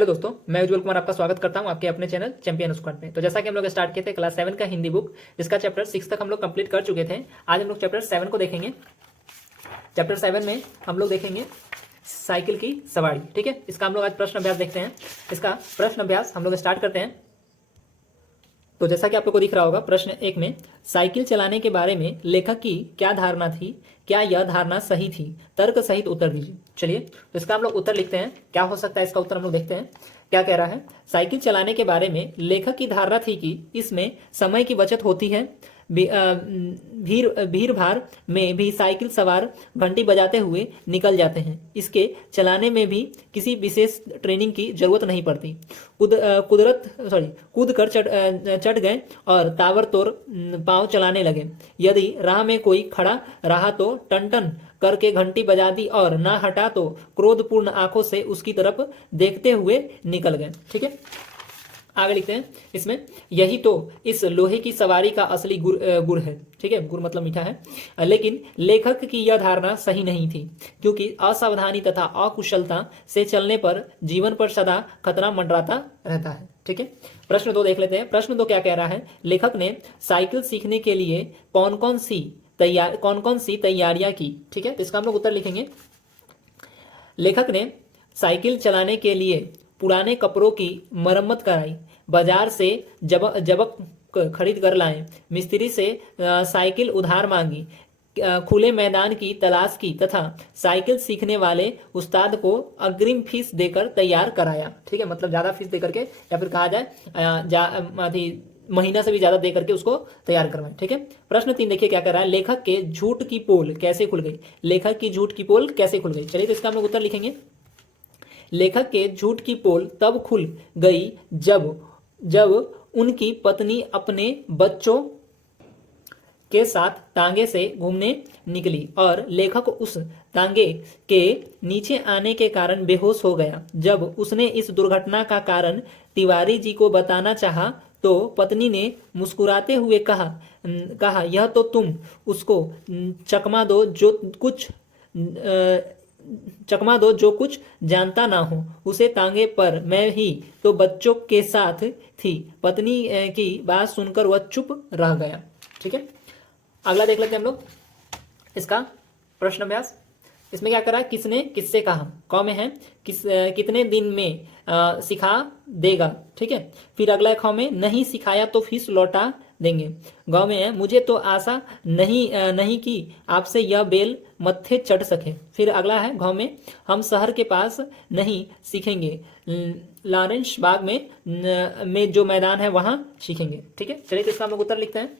Hello दोस्तों, मैं उज्जवल कुमार आपका स्वागत करता हूं आपके अपने चैनल चैंपियन स्क्वाड में। तो जैसा कि हम लोग स्टार्ट किए थे क्लास 7 का हिंदी बुक, जिसका चैप्टर 6 तक हम लोग कंप्लीट कर चुके थे। आज हम लोग चैप्टर 7 को देखेंगे। चैप्टर 7 में हम लोग देखेंगे साइकिल की सवारी। ठीक है, इसका हम लोग आज प्रश्न अभ्यास देखते हैं। इसका प्रश्न अभ्यास हम लोग स्टार्ट करते हैं। तो जैसा कि आप लोग को दिख रहा होगा, प्रश्न 1 में साइकिल चलाने के बारे में लेखक की क्या धारणा थी, क्या यह धारणा सही थी, तर्क सहित उत्तर दीजिए। चलिए, तो इसका हम लोग उत्तर लिखते हैं। क्या हो सकता है इसका उत्तर, हम लोग देखते हैं क्या कह रहा है। साइकिल चलाने के बारे में लेखक की धारणा थी कि इसमें समय की बचत होती है। भीड़ भाड़ में भी साइकिल सवार घंटी बजाते हुए निकल जाते हैं। इसके चलाने में भी किसी विशेष ट्रेनिंग की जरूरत नहीं पड़ती। कूद कर चढ़ गए और ताबड़तोड़ पांव चलाने लगे। यदि राह में कोई खड़ा रहा तो टन टन करके घंटी बजा दी और ना हटा तो क्रोधपूर्ण आंखों से उसकी तरफ देखते हुए निकल गए। ठीक है, आगे लिखते हैं इसमें, यही तो इस लोहे की सवारी का असली गुड़ है। ठीक है, गुड़ मतलब मीठा है। लेकिन लेखक की यह धारणा सही नहीं थी, क्योंकि असावधानी तथा अकुशलता से चलने पर जीवन पर सदा खतरा मंडराता रहता है। ठीक है, प्रश्न 2 देख लेते हैं। प्रश्न 2 क्या कह रहा है। लेखक ने साइकिल सीखने के लिए कौन कौन सी तैयारियां की। ठीक है, तो इसका हम लोग उत्तर लिखेंगे। लेखक ने साइकिल चलाने के लिए पुराने कपड़ों की मरम्मत कराई, बाजार से जबक खरीद कर लाए, मिस्त्री से साइकिल उधार मांगी, खुले मैदान की तलाश की तथा साइकिल सीखने वाले उस्ताद को अग्रिम फीस देकर तैयार कराया। ठीक है, मतलब ज़्यादा फीस देकर के, या फिर कहा जाए महीना से भी ज़्यादा दे करके उसको तैयार करवाएं। ठीक है, प्रश्न 3 देखिए क्या कर रहा है। लेखक के झूठ की पोल कैसे खुल गई। लेखक की झूठ की पोल कैसे खुल गई। चलिए, तो इसका हम लोग उत्तर लिखेंगे। लेखक के झूठ की पोल तब खुल गई जब उनकी पत्नी अपने बच्चों के साथ तांगे से घूमने निकली और लेखक उस तांगे के नीचे आने के कारण बेहोश हो गया। जब उसने इस दुर्घटना का कारण तिवारी जी को बताना चाहा तो पत्नी ने मुस्कुराते हुए कहा यह तो तुम उसको चकमा दो जो कुछ जानता ना हो। उसे तांगे पर मैं ही तो बच्चों के साथ थी। पत्नी की बात सुनकर वह चुप रह गया। ठीक है, अगला देख लेते हैं हम लोग इसका प्रश्न अभ्यास। इसमें क्या करा है, किसने किससे कहा। कौ में है कितने दिन में सिखा देगा। ठीक है, फिर अगला खौ में नहीं सिखाया तो फीस लौटा देंगे। गाँव में है मुझे तो आशा नहीं कि आपसे यह बेल मत्थे चढ़ सके। फिर अगला है गाँव में, हम शहर के पास नहीं सीखेंगे, लॉरेंस बाग में जो मैदान है वहां सीखेंगे। ठीक है, चलिए, तो इसका हम लोग उत्तर लिखते हैं।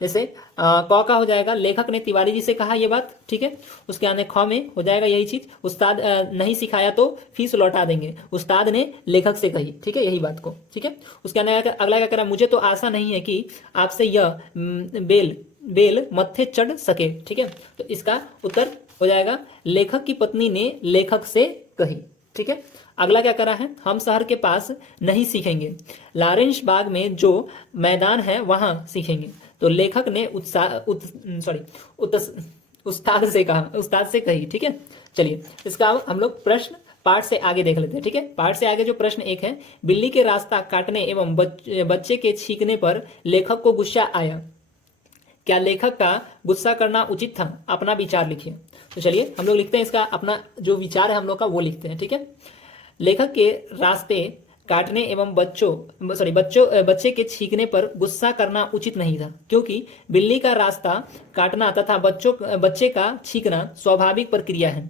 जैसे क का हो जाएगा, लेखक ने तिवारी जी से कहा ये बात। ठीक है, उसके आने ख में हो जाएगा यही चीज, उस्ताद नहीं सिखाया तो फीस लौटा देंगे। उस्ताद ने लेखक से कही। ठीक है, यही बात को। ठीक है, उसके आने अगला क्या करा, मुझे तो आशा नहीं है कि आपसे यह बेल मत्थे चढ़ सके। ठीक है, तो इसका उत्तर हो जाएगा, लेखक की पत्नी ने लेखक से कही। ठीक है, अगला क्या करा है, हम शहर के पास नहीं सीखेंगे, लॉरेंस बाग में जो मैदान है वहां सीखेंगे। तो लेखक ने उस्ताद से कही। ठीक है, चलिए, इसका हम लोग प्रश्न पाठ से आगे देख लेते हैं। ठीक है, पाठ से आगे जो प्रश्न 1 है, बिल्ली के रास्ता काटने एवं बच्चे के छींकने पर लेखक को गुस्सा आया। क्या लेखक का गुस्सा करना उचित था। अपना विचार लिखिए। तो चलिए, हम लोग लिखते हैं इसका अपना जो विचार है हम लोग का वो लिखते हैं। ठीक है, लेखक के रास्ते काटने एवं बच्चे के छींकने पर गुस्सा करना उचित नहीं था, क्योंकि बिल्ली का रास्ता काटना तथा बच्चे का छींकना स्वाभाविक प्रक्रिया है।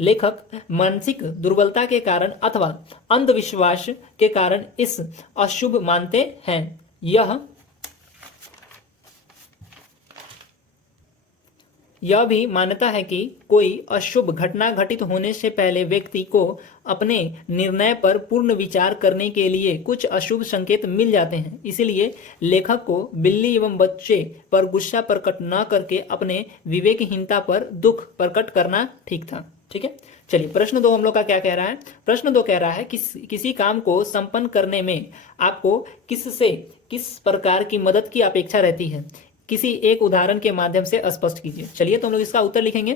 लेखक मानसिक दुर्बलता के कारण अथवा अंधविश्वास के कारण इस अशुभ मानते हैं। यह भी मान्यता है कि कोई अशुभ घटना घटित होने से पहले व्यक्ति को अपने निर्णय पर पूर्ण विचार करने के लिए कुछ अशुभ संकेत मिल जाते हैं। इसलिए लेखक को बिल्ली एवं बच्चे पर गुस्सा प्रकट न करके अपने विवेकहीनता पर दुख प्रकट करना ठीक था। ठीक है, चलिए, प्रश्न 2 हम लोग का क्या कह रहा है। प्रश्न 2 कह रहा है, किसी काम को संपन्न करने में आपको किस प्रकार की मदद की अपेक्षा रहती है। किसी एक उदाहरण के माध्यम से स्पष्ट कीजिए। चलिए, तो हम लोग इसका उत्तर लिखेंगे।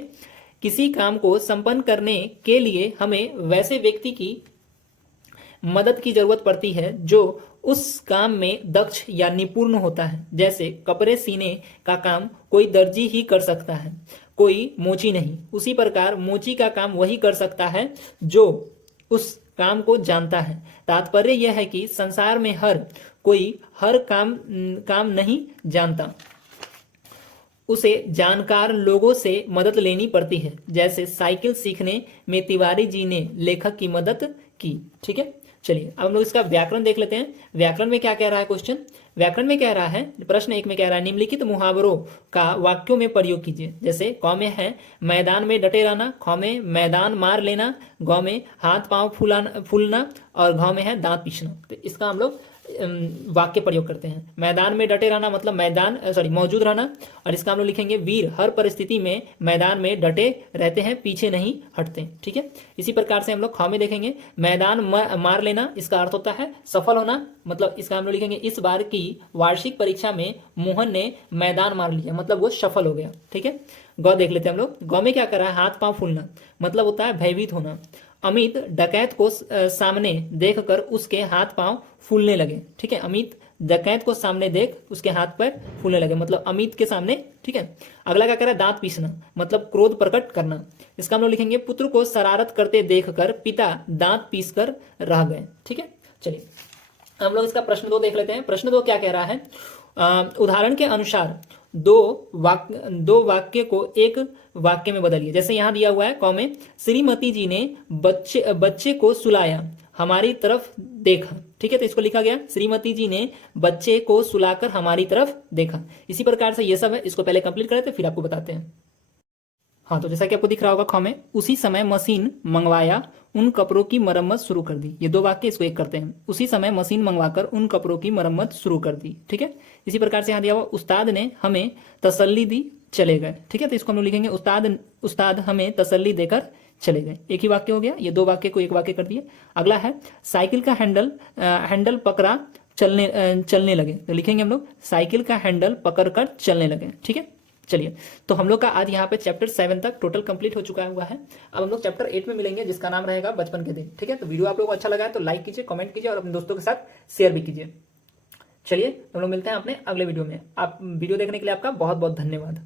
किसी काम को संपन्न करने के लिए हमें वैसे व्यक्ति की मदद की जरूरत पड़ती है जो उस काम में दक्ष या निपुण होता है। जैसे कपड़े सीने का काम कोई दर्जी ही कर सकता है, कोई मोची नहीं। उसी प्रकार मोची का काम वही कर सकता है जो उस काम को जानता है। तात्पर्य यह है कि संसार में हर कोई हर काम नहीं जानता, उसे जानकार लोगों से मदद लेनी पड़ती है। जैसे साइकिल सीखने में तिवारी जी ने लेखक की मदद की। ठीक है, चलिए अब हम लोग इसका व्याकरण देख लेते हैं। व्याकरण में क्या कह रहा है क्वेश्चन? व्याकरण में कह रहा है, प्रश्न 1 में कह रहा है निम्नलिखित मुहावरों का वाक्यों में प्रयोग कीजिए। जैसे क में है मैदान में डटे रहना, ख में मैदान मार लेना, ग में हाथ पांव फूलना और घ में है दांत पीसना। तो इसका हम लोग वाक्य प्रयोग करते हैं। मैदान में डटे रहना मतलब मौजूद रहना, और इसका हम लोग लिखेंगे वीर हर परिस्थिति में मैदान में डटे रहते हैं, पीछे नहीं हटते। ठीक है, इसी प्रकार से हम लोग ख में देखेंगे मैदान मार लेना, इसका अर्थ होता है सफल होना, मतलब इसका हम लोग लिखेंगे इस बार की वार्षिक परीक्षा में मोहन ने मैदान मार लिया, मतलब वो सफल हो गया। ठीक है, ग देख लेते हैं हम लोग। ग में क्या कर रहा है? हाथ पांव फूलना, मतलब होता है भयभीत होना। अमित डकैत को सामने देखकर उसके हाथ पांव फूलने लगे। ठीक है, अमित डकैत को सामने देख उसके हाथ पैर फूलने लगे, मतलब अमित के सामने। ठीक है, अगला क्या करा? दांत पीसना, मतलब क्रोध प्रकट करना। इसका हम लोग लिखेंगे पुत्र को शरारत करते देखकर पिता दांत पीसकर रह गए। ठीक है, चलिए हम लोग इसका प्रश्न 2 देख लेते हैं। प्रश्न 2 क्या कह रहा है? उदाहरण के अनुसार दो वाक्य को एक वाक्य में बदलिए। जैसे यहां दिया हुआ है क में श्रीमती जी ने बच्चे को सुलाया, हमारी तरफ देखा। ठीक है, तो इसको लिखा गया श्रीमती जी ने बच्चे को सुलाकर हमारी तरफ देखा। इसी प्रकार से ये सब है, इसको पहले कंप्लीट करें तो फिर आपको बताते हैं। हाँ, तो जैसा कि आपको दिख रहा होगा ख में उसी समय मशीन मंगवाया, उन कपड़ों की मरम्मत शुरू कर दी। ये 2 वाक्य, इसको एक करते हैं। उसी समय मशीन मंगवाकर उन कपड़ों की मरम्मत शुरू कर दी। ठीक है, इसी प्रकार से यहाँ दिया हुआ उस्ताद ने हमें तसल्ली दी, चले गए। ठीक है, तो इसको हम लोग लिखेंगे उस्ताद हमें तसल्ली देकर चले गए। एक ही वाक्य हो गया, ये 2 वाक्य को एक वाक्य कर दिए। अगला है साइकिल का हैंडल पकड़ा चलने लगे, तो लिखेंगे हम लोग साइकिल का हैंडल पकड़कर चलने लगे। ठीक है, चलिए तो हम लोग का आज यहाँ पे चैप्टर 7 तक टोटल कंप्लीट हो चुका हुआ है। अब हम लोग चैप्टर 8 में मिलेंगे, जिसका नाम रहेगा बचपन के दिन। ठीक है, तो वीडियो आप लोगों को अच्छा लगा है तो लाइक कीजिए, कमेंट कीजिए और अपने दोस्तों के साथ शेयर भी कीजिए। चलिए हम लोग मिलते हैं अपने अगले वीडियो में। आप वीडियो देखने के लिए आपका बहुत बहुत धन्यवाद।